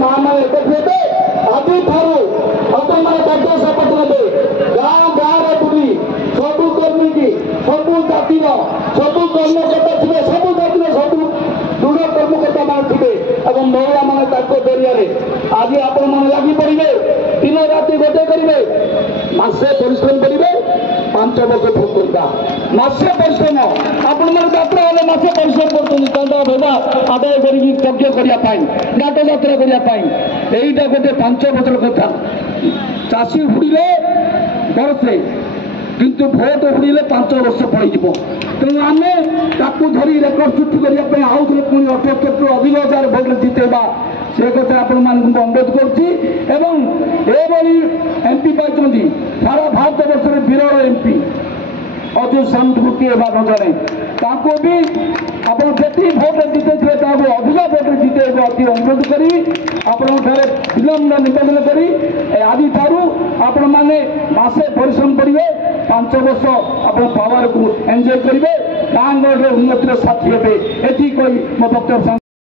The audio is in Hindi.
माँ मैंने देखते आदि ठारू अपन मैंने बड़े शपथ ने गाँ गाँव बुली सबू कर्मी की सबू जाति सबू कर्मकर्ता थे सबू जाति सबू दृढ़ कर्मकर्ता मान थे और महिला मैंने जरिया आज आपण मैंने लगी पड़े दिन राति गोटे करेंगे मसे परिश्रम करेंगे 5 वर्ष भोग करता मसे परिश्रम आपण मैंने जात्रा हेल्ले मसे परिश्रम करदा आदाय करी यज्ञ करने नाट जात्रा करने यहीटा गोटे 5 वर्ष कथा चाषी हुड़े बरसे किंतु भोट हुड़े 5 वर्ष पड़े तेणु आम धरी रेकर्ड सृष्टि करने आउ थे पुणी 78 अधिक हजार भोट जितेबा से कथा आपण मानक अनुरोध करमपी पाई सारा भारत वर्ष विरल एमपी अजय सामंत किए न जाने ताको भी आप जी भोट जिते थे अधिक भोट जिते अति अनुरोध करी विलम्ब निवेदन करी आज ठारू आपण मैंने मसे परिश्रम करेंगे 5 वर्ष आप पावर को एंजॉय करेंगे गाँ गहर उन्नतिर साथी हे ये मो वक्तव्य।